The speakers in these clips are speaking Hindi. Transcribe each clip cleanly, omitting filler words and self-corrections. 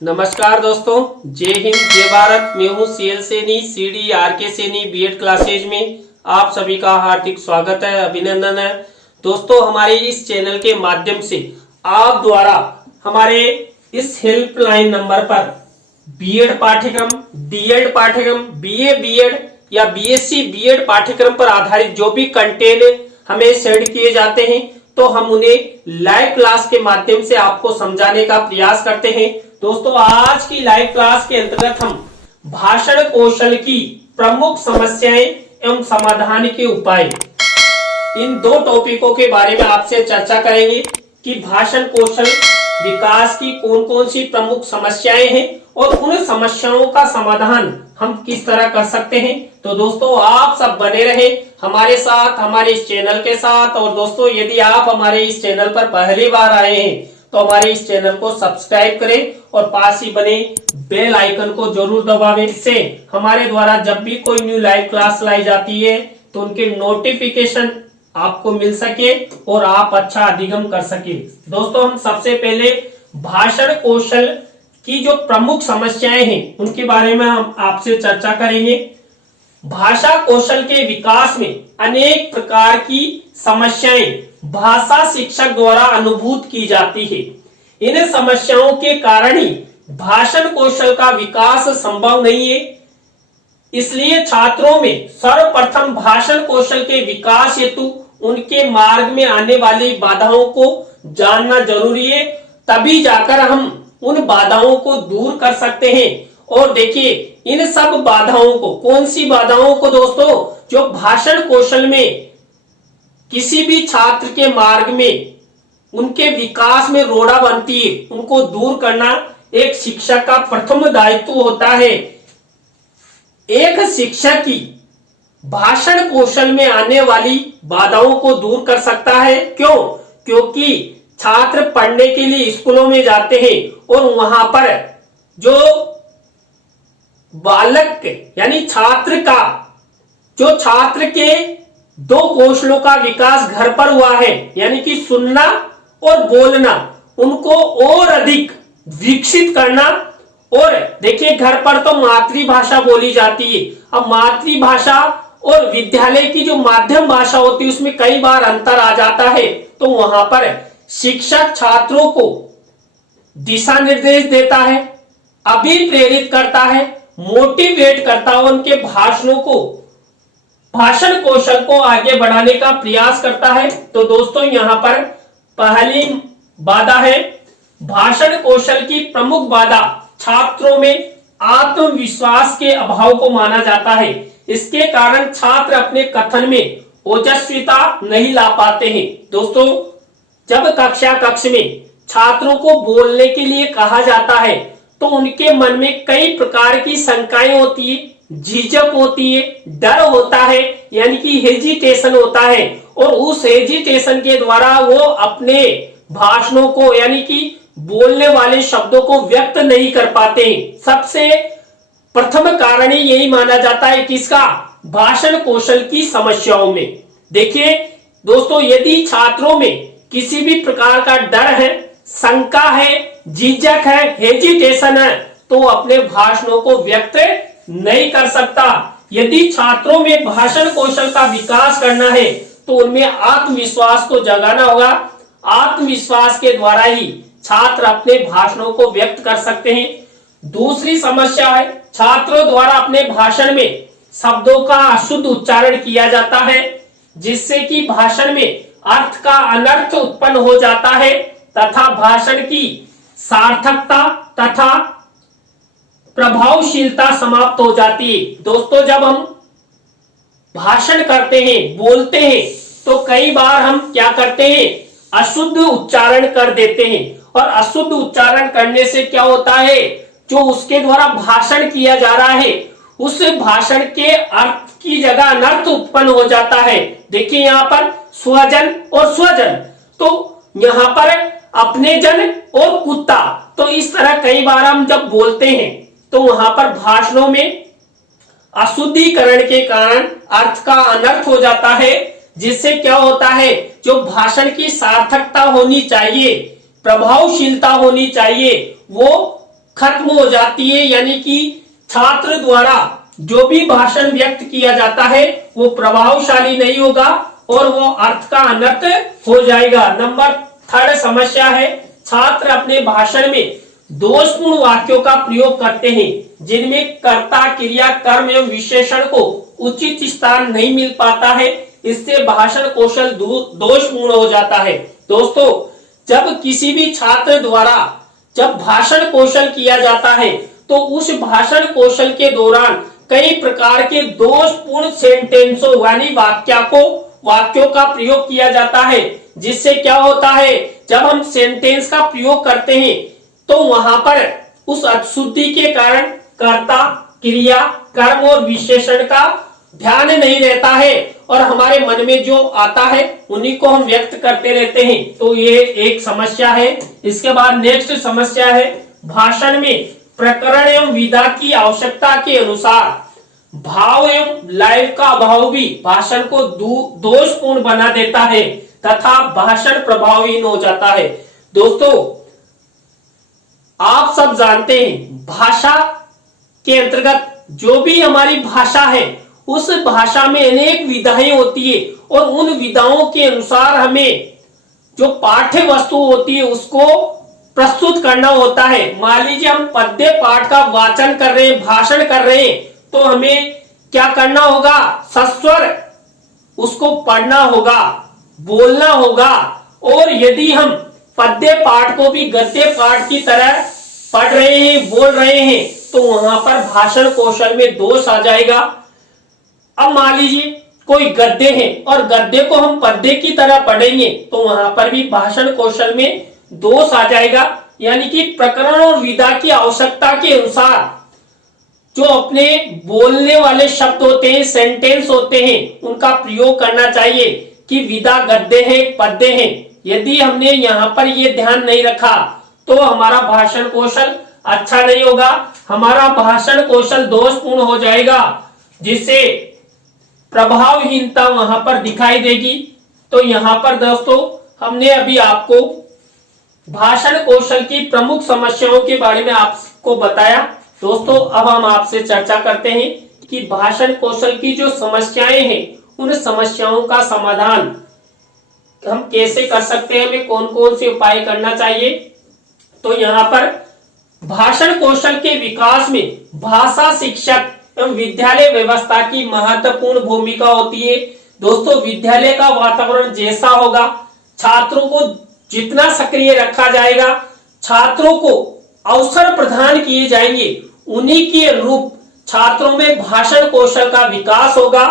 नमस्कार दोस्तों, जय हिंद जय भारत। मैं हूँ CL Saini, CD RK Saini BEd classes में आप सभी का हार्दिक स्वागत है, अभिनंदन है। दोस्तों, हमारे इस चैनल के माध्यम से आप द्वारा हमारे इस हेल्पलाइन नंबर पर बीएड पाठ्यक्रम, डीएड पाठ्यक्रम, बीए बीएड या बीएससी बीएड पाठ्यक्रम पर आधारित जो भी कंटेंट हमें सेंड किए जाते हैं तो हम उन्हें लाइव क्लास के माध्यम से आपको समझाने का प्रयास करते हैं। दोस्तों, आज की लाइव क्लास के अंतर्गत हम भाषण कौशल की प्रमुख समस्याएं एवं समाधान के उपाय, इन दो टॉपिकों के बारे में आपसे चर्चा करेंगे कि भाषण कौशल विकास की कौन कौन सी प्रमुख समस्याएं हैं और उन समस्याओं का समाधान हम किस तरह कर सकते हैं। तो दोस्तों, आप सब बने रहे हमारे साथ, हमारे इस चैनल के साथ। और दोस्तों, यदि आप हमारे इस चैनल पर पहली बार आए हैं तो हमारे इस चैनल को सब्सक्राइब करें और पास ही बने बेल आइकन को जरूर दबावें। इससे हमारे द्वारा जब भी कोई न्यू लाइव क्लास लाई जाती है तो उनके नोटिफिकेशन आपको मिल सके और आप अच्छा अधिगम कर सके। दोस्तों, हम सबसे पहले भाषण कौशल की जो प्रमुख समस्याएं हैं उनके बारे में हम आपसे चर्चा करेंगे। भाषा कौशल के विकास में अनेक प्रकार की समस्याएं भाषा शिक्षक द्वारा अनुभूत की जाती है। इन समस्याओं के कारण ही भाषण कौशल का विकास संभव नहीं है। इसलिए छात्रों में सर्वप्रथम भाषण कौशल के विकास हेतु उनके मार्ग में आने वाली बाधाओं को जानना जरूरी है, तभी जाकर हम उन बाधाओं को दूर कर सकते हैं। और देखिए, इन सब बाधाओं को, कौन सी बाधाओं को दोस्तों, जो भाषण कौशल में किसी भी छात्र के मार्ग में, उनके विकास में रोड़ा बनती है, उनको दूर करना एक शिक्षक का प्रथम दायित्व होता है। एक शिक्षक की भाषण कौशल में आने वाली बाधाओं को दूर कर सकता है। क्यों? क्योंकि छात्र पढ़ने के लिए स्कूलों में जाते हैं और वहां पर जो बालक यानी छात्र का, जो छात्र के दो कौशलों का विकास घर पर हुआ है, यानी कि सुनना और बोलना, उनको और अधिक विकसित करना। और देखिए, घर पर तो मातृभाषा बोली जाती है। अब मातृभाषा और विद्यालय की जो माध्यम भाषा होती है उसमें कई बार अंतर आ जाता है। तो वहां पर शिक्षक छात्रों को दिशा निर्देश देता है, अभिप्रेरित करता है, मोटिवेट करता है, उनके भाषणों को, भाषण कौशल को आगे बढ़ाने का प्रयास करता है। तो दोस्तों, यहां पर पहली बाधा है भाषण कौशल की प्रमुख बाधा छात्रों में आत्मविश्वास के अभाव को माना जाता है। इसके कारण छात्र अपने कथन में ओजस्विता नहीं ला पाते हैं। दोस्तों, जब कक्ष में छात्रों को बोलने के लिए कहा जाता है तो उनके मन में कई प्रकार की शंकाएं होती है, झिझक होती है, डर होता है, यानी कि हेजिटेशन होता है। और उस हेजिटेशन के द्वारा वो अपने भाषणों को, यानी कि बोलने वाले शब्दों को व्यक्त नहीं कर पाते हैं। सबसे प्रथम कारण यही माना जाता है किसका? भाषण कौशल की समस्याओं में। देखिए दोस्तों, यदि छात्रों में किसी भी प्रकार का डर है, शंका है, झिझक है, हेजिटेशन है, तो अपने भाषणों को व्यक्त नहीं कर सकता। यदि छात्रों में भाषण कौशल का विकास करना है तो उनमें आत्मविश्वास को जगाना होगा। आत्मविश्वास के द्वारा ही छात्र अपने भाषणों को व्यक्त कर सकते हैं। दूसरी समस्या है, छात्रों द्वारा अपने भाषण में शब्दों का अशुद्ध उच्चारण किया जाता है, जिससे कि भाषण में अर्थ का अनर्थ उत्पन्न हो जाता है तथा भाषण की सार्थकता तथा प्रभावशीलता समाप्त हो जाती है। दोस्तों, जब हम भाषण करते हैं, बोलते हैं, तो कई बार हम क्या करते हैं? अशुद्ध उच्चारण कर देते हैं। और अशुद्ध उच्चारण करने से क्या होता है? जो उसके द्वारा भाषण किया जा रहा है उस भाषण के अर्थ की जगह अनर्थ उत्पन्न हो जाता है। देखिए यहाँ पर स्वजन और स्वजन, तो यहाँ पर अपने जन और कुत्ता। तो इस तरह कई बार हम जब बोलते हैं तो वहां पर भाषणों में अशुद्धिकरण के कारण अर्थ का अनर्थ हो जाता है, जिससे क्या होता है? जो भाषण की सार्थकता होनी चाहिए, प्रभावशीलता होनी चाहिए, वो खत्म हो जाती है, यानी कि छात्र द्वारा जो भी भाषण व्यक्त किया जाता है वो प्रभावशाली नहीं होगा और वो अर्थ का अनर्थ हो जाएगा। नंबर 3 समस्या है, छात्र अपने भाषण में दोषपूर्ण वाक्यों का प्रयोग करते हैं जिनमें कर्ता, क्रिया, कर्म एवं विशेषण को उचित स्थान नहीं मिल पाता है। इससे भाषण कौशल दोषपूर्ण हो जाता है। दोस्तों, जब किसी भी छात्र द्वारा जब भाषण कौशल किया जाता है तो उस भाषण कौशल के दौरान कई प्रकार के दोषपूर्ण सेंटेंसों यानी वाक्यों का प्रयोग किया जाता है, जिससे क्या होता है, जब हम सेंटेंस का प्रयोग करते हैं तो वहां पर उस अशुद्धि के कारण कर्ता, क्रिया, कर्म और विशेषण का ध्यान नहीं रहता है और हमारे मन में जो आता है उन्हीं को हम व्यक्त करते रहते हैं। तो ये एक समस्या है। इसके बाद नेक्स्ट समस्या है, भाषण में प्रकरण एवं विधा की आवश्यकता के अनुसार भाव एवं लाइव का अभाव भी भाषण को दोषपूर्ण बना देता है तथा भाषण प्रभावहीन हो जाता है। दोस्तों, आप सब जानते हैं भाषा के अंतर्गत जो भी हमारी भाषा है उस भाषा में अनेक विधाएं होती है और उन विधाओं के अनुसार हमें जो पाठ्य वस्तु होती है उसको प्रस्तुत करना होता है। मान लीजिए हम पद्य पाठ का वाचन कर रहे हैं, भाषण कर रहे हैं, तो हमें क्या करना होगा, सस्वर उसको पढ़ना होगा, बोलना होगा। और यदि हम पद्य पाठ को भी गद्य पाठ की तरह पढ़ रहे हैं, बोल रहे हैं, तो वहां पर भाषण कौशल में दोष आ जाएगा। अब मान लीजिए कोई गद्य है और गद्य को हम पद्य की तरह पढ़ेंगे तो वहां पर भी भाषण कौशल में दोष आ जाएगा। यानी कि प्रकरण और विधा की आवश्यकता के अनुसार जो अपने बोलने वाले शब्द होते हैं, सेंटेंस होते हैं, उनका प्रयोग करना चाहिए कि विधा गद्य है, पद्य है। यदि हमने यहाँ पर ये ध्यान नहीं रखा तो हमारा भाषण कौशल अच्छा नहीं होगा, हमारा भाषण कौशल दोषपूर्ण हो जाएगा, जिससे प्रभावहीनता वहां पर दिखाई देगी। तो यहाँ पर दोस्तों हमने अभी आपको भाषण कौशल की प्रमुख समस्याओं के बारे में आपको बताया। दोस्तों, अब हम आपसे चर्चा करते हैं कि भाषण कौशल की जो समस्याएं हैं उन समस्याओं का समाधान हम कैसे कर सकते हैं, हमें कौन कौन से उपाय करना चाहिए। तो यहाँ पर भाषण कौशल के विकास में भाषा शिक्षक एवं विद्यालय व्यवस्था की महत्वपूर्ण भूमिका होती है। दोस्तों, विद्यालय का वातावरण जैसा होगा, छात्रों को जितना सक्रिय रखा जाएगा, छात्रों को अवसर प्रदान किए जाएंगे, उन्हीं के अनुरूप छात्रों में भाषण कौशल का विकास होगा।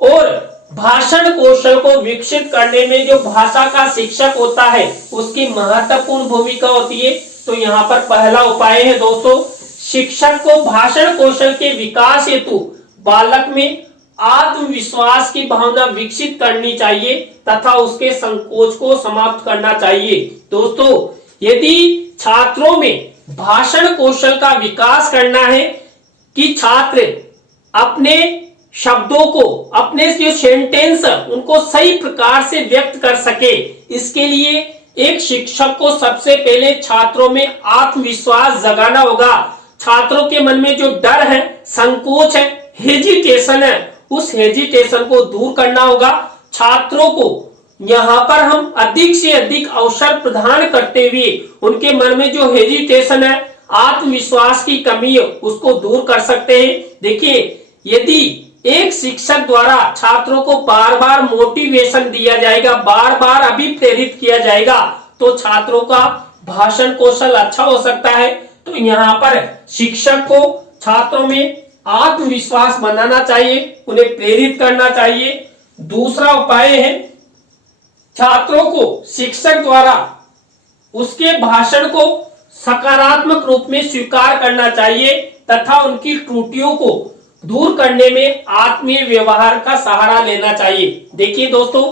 और भाषण कौशल को विकसित करने में जो भाषा का शिक्षक होता है उसकी महत्वपूर्ण भूमिका होती है। तो यहाँ पर पहला उपाय है दोस्तों, शिक्षक को भाषण कौशल के विकास हेतु बालक में आत्मविश्वास की भावना विकसित करनी चाहिए तथा उसके संकोच को समाप्त करना चाहिए। दोस्तों, यदि छात्रों में भाषण कौशल का विकास करना है कि छात्र अपने शब्दों को, अपने जो सेंटेंस उनको सही प्रकार से व्यक्त कर सके, इसके लिए एक शिक्षक को सबसे पहले छात्रों में आत्मविश्वास जगाना होगा। छात्रों के मन में जो डर है, संकोच है, हेजिटेशन है, उस हेजिटेशन को दूर करना होगा। छात्रों को यहाँ पर हम अधिक से अधिक अवसर प्रदान करते हुए उनके मन में जो हेजिटेशन है, आत्मविश्वास की कमी है, उसको दूर कर सकते हैं। देखिए, यदि एक शिक्षक द्वारा छात्रों को बार बार मोटिवेशन दिया जाएगा, बार बार अभिप्रेरित किया जाएगा, तो छात्रों का भाषण कौशल अच्छा हो सकता है। तो यहाँ पर शिक्षक को छात्रों में आत्मविश्वास बनाना चाहिए, उन्हें प्रेरित करना चाहिए। दूसरा उपाय है, छात्रों को शिक्षक द्वारा उसके भाषण को सकारात्मक रूप में स्वीकार करना चाहिए तथा उनकी त्रुटियों को दूर करने में आत्मीय व्यवहार का सहारा लेना चाहिए। देखिए दोस्तों,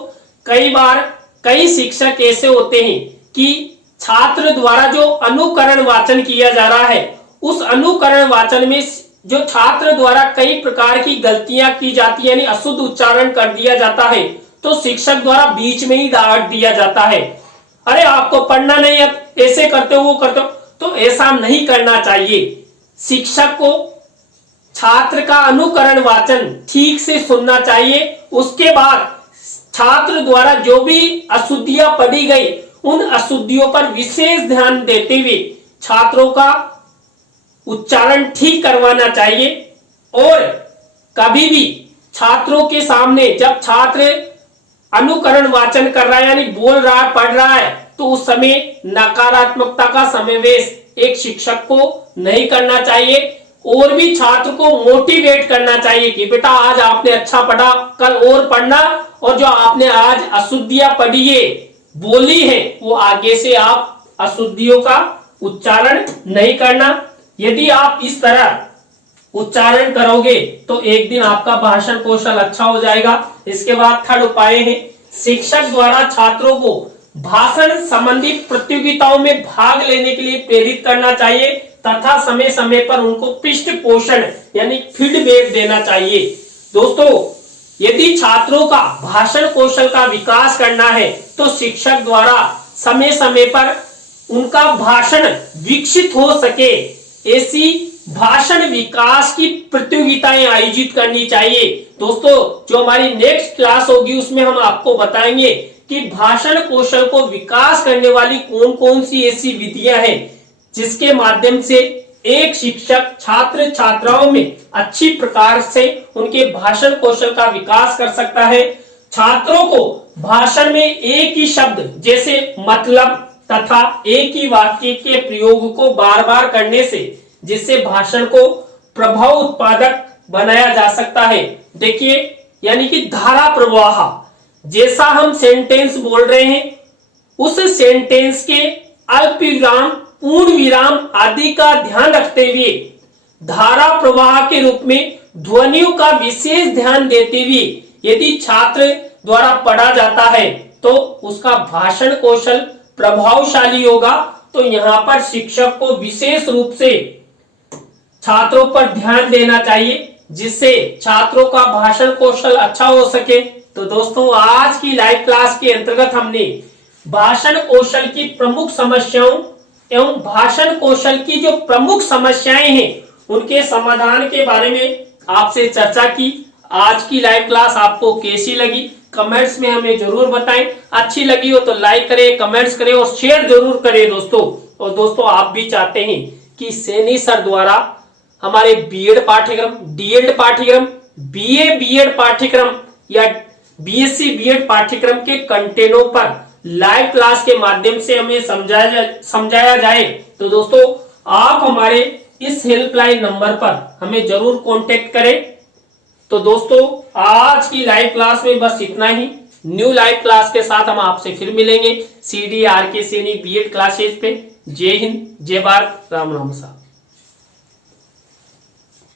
कई बार कई शिक्षक ऐसे होते हैं कि छात्र द्वारा जो अनुकरण वाचन किया जा रहा है, उस अनुकरण वाचन में जो छात्र द्वारा कई प्रकार की गलतियां की जाती है, यानी अशुद्ध उच्चारण कर दिया जाता है, तो शिक्षक द्वारा बीच में ही डांट दिया जाता है, अरे आपको पढ़ना नहीं है, ऐसे करते हो, वो करते हो। तो ऐसा नहीं करना चाहिए। शिक्षक को छात्र का अनुकरण वाचन ठीक से सुनना चाहिए। उसके बाद छात्र द्वारा जो भी अशुद्धियां पढ़ी गई उन अशुद्धियों पर विशेष ध्यान देते हुए छात्रों का उच्चारण ठीक करवाना चाहिए। और कभी भी छात्रों के सामने जब छात्र अनुकरण वाचन कर रहा है यानी बोल रहा है, पढ़ रहा है, तो उस समय नकारात्मकता का समावेश एक शिक्षक को नहीं करना चाहिए। और भी छात्र को मोटिवेट करना चाहिए कि बेटा आज आपने अच्छा पढ़ा, कल और पढ़ना, और जो आपने आज अशुद्धियां पढ़ी है, बोली है, वो आगे से आप अशुद्धियों का उच्चारण नहीं करना। यदि आप इस तरह उच्चारण करोगे तो एक दिन आपका भाषण कौशल अच्छा हो जाएगा। इसके बाद थर्ड उपाय है, शिक्षक द्वारा छात्रों को भाषण संबंधित प्रतियोगिताओं में भाग लेने के लिए प्रेरित करना चाहिए तथा समय समय पर उनको पृष्ठ पोषण यानी फीडबैक देना चाहिए। दोस्तों, यदि छात्रों का भाषण कौशल का विकास करना है तो शिक्षक द्वारा समय समय पर उनका भाषण विकसित हो सके ऐसी भाषण विकास की प्रतियोगिताएं आयोजित करनी चाहिए। दोस्तों, जो हमारी नेक्स्ट क्लास होगी उसमें हम आपको बताएंगे कि भाषण कौशल को विकास करने वाली कौन कौन सी ऐसी विधियां हैं जिसके माध्यम से एक शिक्षक छात्र छात्राओं में अच्छी प्रकार से उनके भाषण कौशल का विकास कर सकता है। छात्रों को भाषण में एक ही शब्द जैसे मतलब तथा एक ही वाक्य के प्रयोग को बार बार करने से जिससे भाषण को प्रभाव उत्पादक बनाया जा सकता है। देखिए, यानी कि धारा प्रवाह, जैसा हम सेंटेंस बोल रहे हैं उस सेंटेंस के अल्प विराम, पूर्ण विराम आदि का ध्यान रखते हुए धारा प्रवाह के रूप में ध्वनियों का विशेष ध्यान देते हुए यदि छात्र द्वारा पढ़ा जाता है तो उसका भाषण कौशल प्रभावशाली होगा। तो यहाँ पर शिक्षक को विशेष रूप से छात्रों पर ध्यान देना चाहिए जिससे छात्रों का भाषण कौशल अच्छा हो सके। तो दोस्तों, आज की लाइव क्लास के अंतर्गत हमने भाषण कौशल की प्रमुख समस्याओं एवं भाषण कौशल की जो प्रमुख समस्याएं हैं उनके समाधान के बारे में आपसे चर्चा की। आज की लाइव क्लास आपको कैसी लगी कमेंट्स में हमें जरूर बताएं। अच्छी लगी हो तो लाइक करें, कमेंट्स करें और शेयर जरूर करें दोस्तों। और दोस्तों, आप भी चाहते हैं कि सैनी सर द्वारा हमारे बीएड पाठ्यक्रम, डीएड पाठ्यक्रम, बीए बीएड पाठ्यक्रम या बीएससी बीएड पाठ्यक्रम के कंटेनों पर लाइव क्लास के माध्यम से हमें समझाया जाए तो दोस्तों आप हमारे इस हेल्पलाइन नंबर पर हमें जरूर कांटेक्ट करें। तो दोस्तों, आज की लाइव क्लास में बस इतना ही। न्यू लाइव क्लास के साथ हम आपसे फिर मिलेंगे CDRK सैनी बीएड क्लासेज पे। जय हिंद, जय भारत, राम राम साहब।